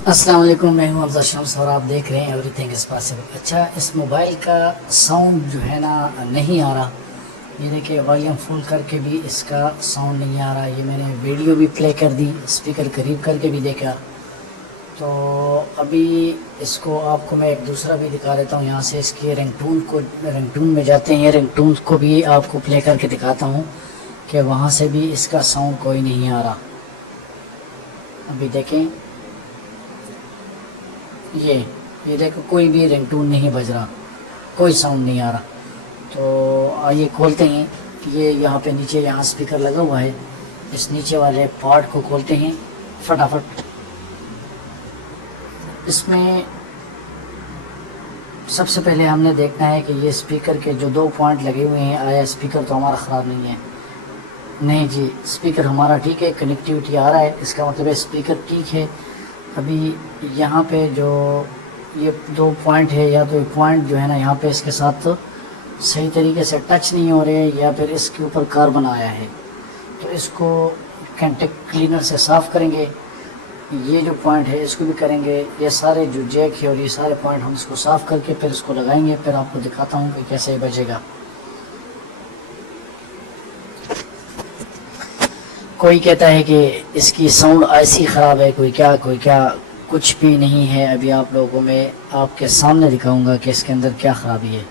अस्सलाम वालेकुम, मैं हूं अफजल शम्स और आप देख रहे हैं एवरीथिंग इज़ पॉसिबल। अच्छा, इस मोबाइल का साउंड जो है ना नहीं आ रहा। ये देखिए, वॉल्यूम फुल करके भी इसका साउंड नहीं आ रहा। ये मैंने वीडियो भी प्ले कर दी, स्पीकर करीब करके भी देखा। तो अभी इसको आपको मैं एक दूसरा भी दिखा देता हूँ। यहाँ से इसकी रिंगटोन में जाते हैं, रिंगटोन को भी आपको प्ले करके दिखाता हूँ कि वहाँ से भी इसका साउंड कोई नहीं आ रहा। अभी देखें, ये देखो, कोई भी रिंगटोन नहीं बज रहा, कोई साउंड नहीं आ रहा। तो आइए खोलते हैं। ये यहाँ पे नीचे यहाँ स्पीकर लगा हुआ है, इस नीचे वाले पार्ट को खोलते हैं फटाफट। इसमें सबसे पहले हमने देखना है कि ये स्पीकर के जो 2 पॉइंट लगे हुए हैं, आया स्पीकर तो हमारा ख़राब नहीं है। नहीं जी, स्पीकर हमारा ठीक है, कनेक्टिविटी आ रहा है, इसका मतलब है स्पीकर ठीक है। अभी यहाँ पे जो ये 2 पॉइंट है, या तो ये पॉइंट जो है ना यहाँ पे इसके साथ तो सही तरीके से टच नहीं हो रहे, या फिर इसके ऊपर कार्बन आया है। तो इसको कॉन्टैक्ट क्लीनर से साफ़ करेंगे। ये जो पॉइंट है इसको भी करेंगे। ये सारे जो जैक है और ये सारे पॉइंट हम इसको साफ़ करके फिर इसको लगाएंगे। फिर आपको दिखाता हूँ कि कैसे बजेगा। कोई कहता है कि इसकी साउंड ऐसी ख़राब है, कोई क्या, कुछ भी नहीं है। अभी आप लोगों को मैं आपके सामने दिखाऊंगा कि इसके अंदर क्या ख़राबी है।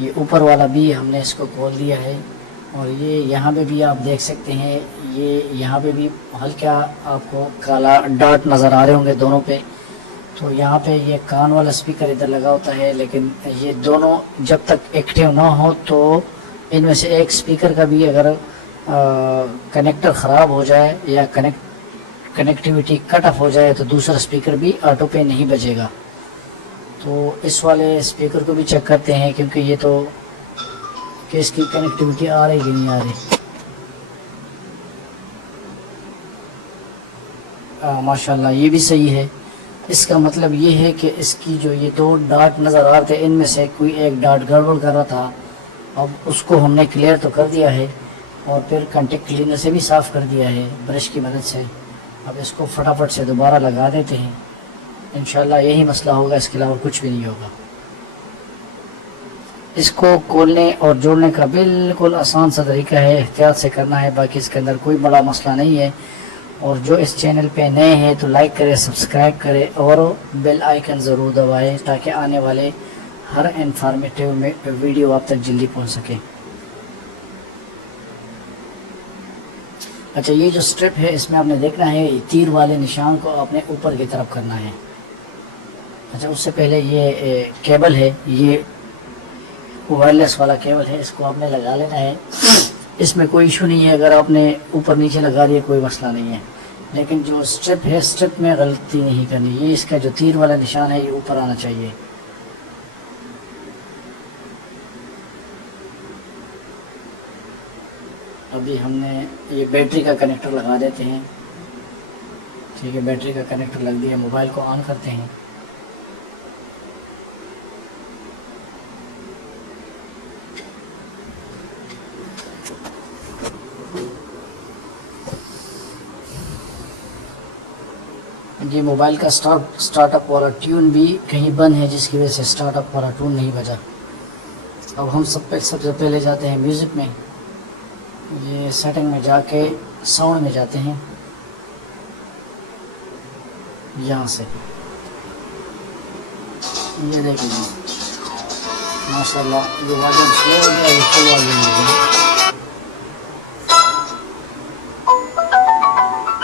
ये ऊपर वाला भी हमने इसको खोल दिया है, और ये यहाँ पे भी आप देख सकते हैं, ये यहाँ पे भी हल्का आपको काला डॉट नज़र आ रहे होंगे दोनों पे। तो यहाँ पे ये कान वाला स्पीकर इधर लगा होता है, लेकिन ये दोनों जब तक एक्टिव ना हो तो इनमें से एक स्पीकर का भी अगर कनेक्टर ख़राब हो जाए या कनेक्टिविटी कट ऑफ हो जाए तो दूसरा स्पीकर भी ऑटो पे नहीं बजेगा। तो इस वाले स्पीकर को भी चेक करते हैं, क्योंकि ये तो कि इसकी कनेक्टिविटी आ रही कि नहीं आ रही। माशाल्लाह, ये भी सही है। इसका मतलब ये है कि इसकी जो ये 2 डॉट नज़र आ रहे थे, इनमें से कोई एक डॉट गड़बड़ कर रहा था। अब उसको हमने क्लियर तो कर दिया है, और फिर कॉन्टैक्ट क्लीनर से भी साफ़ कर दिया है ब्रश की मदद से। अब इसको फटाफट से दोबारा लगा देते हैं। इंशाल्लाह यही मसला होगा, इसके अलावा कुछ भी नहीं होगा। इसको खोलने और जोड़ने का बिल्कुल आसान सा तरीका है, एहतियात से करना है, बाकी इसके अंदर कोई बड़ा मसला नहीं है। और जो इस चैनल पे नए हैं तो लाइक करें, सब्सक्राइब करें और बेल आइकन ज़रूर दबाएं, ताकि आने वाले हर इंफॉर्मेटिव में वीडियो आप तक जल्दी पहुंच सके। अच्छा, ये जो स्ट्रिप है इसमें आपने देखना है, तीर वाले निशान को आपने ऊपर की तरफ करना है। अच्छा, उससे पहले ये केबल है, ये वायरलेस वाला केबल है, इसको आपने लगा लेना है। इसमें कोई इशू नहीं है, अगर आपने ऊपर नीचे लगा दिया कोई मसला नहीं है। लेकिन जो स्ट्रिप है, स्ट्रिप में गलती नहीं करनी। ये इसका जो तीर वाला निशान है ये ऊपर आना चाहिए। अभी हमने ये बैटरी का कनेक्टर लगा देते हैं। ठीक है, बैटरी का कनेक्टर लग दिया। मोबाइल को ऑन करते हैं। ये मोबाइल का स्टार्टअप वाला ट्यून भी कहीं बंद है, जिसकी वजह से स्टार्टअप वाला ट्यून नहीं बजा। अब हम सबसे पहले जाते हैं म्यूज़िक में। ये सेटिंग में जाके साउंड में जाते हैं, यहाँ से ये देखिए माशाल्लाह, ये वॉल्यूम स्लो हो गया, ये फुल वॉल्यूम हो गया।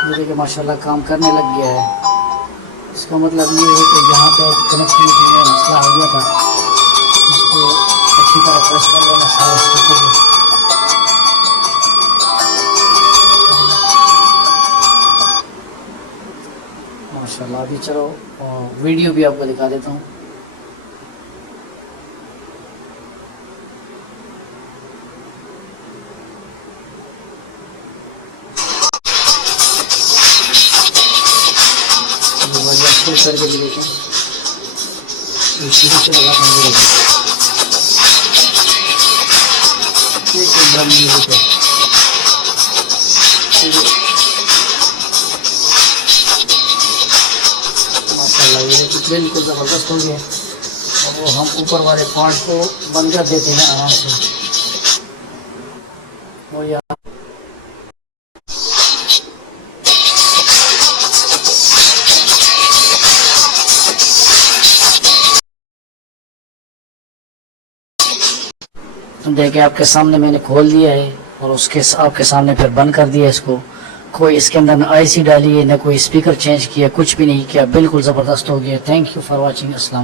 ये देखिए माशाल्लाह काम करने लग गया है। इसका मतलब ये है कि जहाँ पे कनेक्टिविटी में मसला हो गया था, इसको अच्छी तरह प्रेस कर लेना सारे स्पीकर। माशाल्लाह, अभी चलो वीडियो भी आपको दिखा देता हूँ। करके भी देखें, नीचे लगा ड्रम म्यूजिक है। बिल्कुल ज़बरदस्त हो गया। और वो हम ऊपर वाले पार्ट को बंद कर देते हैं आराम से। वो यार देखिए आपके सामने मैंने खोल दिया है और उसके आपके सामने फिर बंद कर दिया इसको। कोई इसके अंदर न आईसी डाली है, न कोई स्पीकर चेंज किया, कुछ भी नहीं किया, बिल्कुल ज़बरदस्त हो गया। Thank you for watching. अस्सलाम।